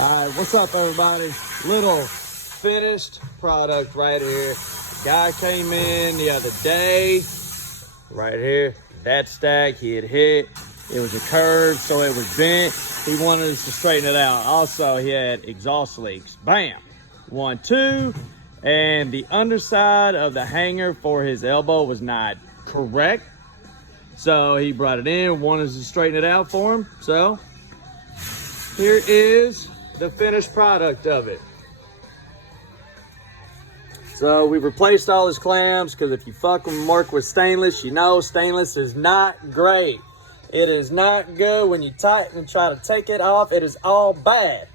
All right, what's up, everybody? Little finished product right here. Guy came in the other day, right here. That stack he had hit. It was a curve, so it was bent. He wanted us to straighten it out. Also, he had exhaust leaks. Bam! 1, 2. And the underside of the hanger for his elbow was not correct. So he brought it in, wanted us to straighten it out for him. So here is the finished product of it. So we replaced all his clamps, because if you fucking work with stainless, you know stainless is not great. It is not good when you tighten and try to take it off. It is all bad.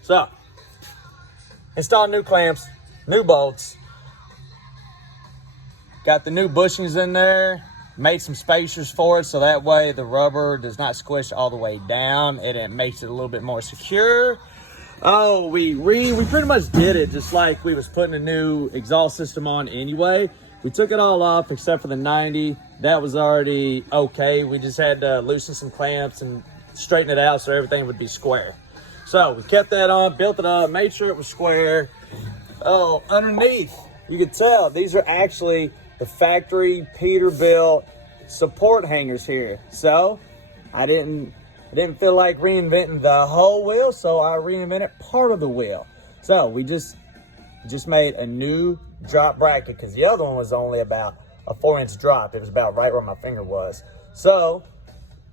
So, installed new clamps, new bolts. Got the new bushings in there. Made some spacers for it, so that way the rubber does not squish all the way down, and it makes it a little bit more secure. Oh, we pretty much did it just like we was putting a new exhaust system on anyway. We took it all off except for the 90. That was already okay. We just had to loosen some clamps and straighten it out so everything would be square. So we kept that on, built it up, made sure it was square. Oh, underneath, you could tell these are actually the factory Peterbilt support hangers here. So I didn't feel like reinventing the whole wheel, so I reinvented part of the wheel. So we just made a new drop bracket, because the other one was only about a 4-inch drop. It was about right where my finger was. So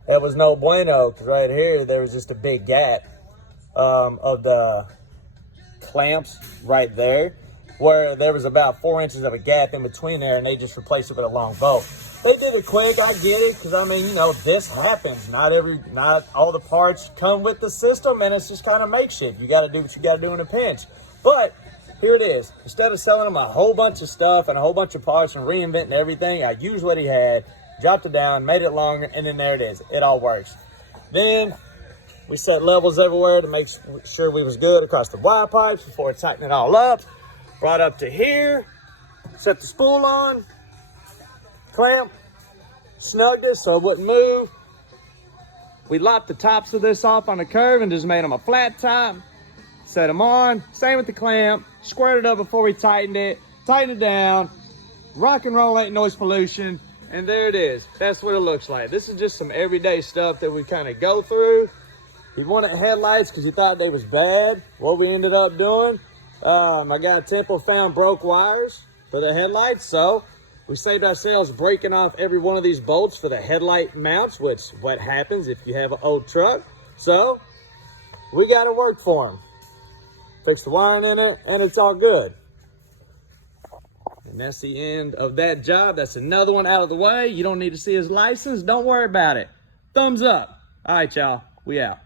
that was no bueno, because right here there was just a big gap of the clamps right there, where there was about 4 inches of a gap in between there, and they just replaced it with a long bolt. They did it quick, I get it, because I mean, you know, this happens. Not all the parts come with the system, and it's just kind of makeshift. You got to do what you got to do in a pinch. But here it is. Instead of selling him a whole bunch of stuff and a whole bunch of parts and reinventing everything, I used what he had, dropped it down, made it longer, and then there it is. It all works. Then we set levels everywhere to make sure we was good across the wire pipes before tightening it all up. Brought up to here, set the spool on, clamp, snugged it so it wouldn't move. We lopped the tops of this off on the curve and just made them a flat top. Set them on, same with the clamp, squared it up before we tightened it down. Rock and roll ain't noise pollution, and there it is. That's what it looks like. This is just some everyday stuff that we kind of go through. You wanted headlights because you thought they was bad. What we ended up doing, I got Temple found broke wires for the headlights, so we saved ourselves breaking off every one of these bolts for the headlight mounts, which what happens if you have an old truck. So we got it work for them. Fix the wiring in it, and it's all good. And that's the end of that job. That's another one out of the way. You don't need to see his license. Don't worry about it. Thumbs up. All right, y'all. We out.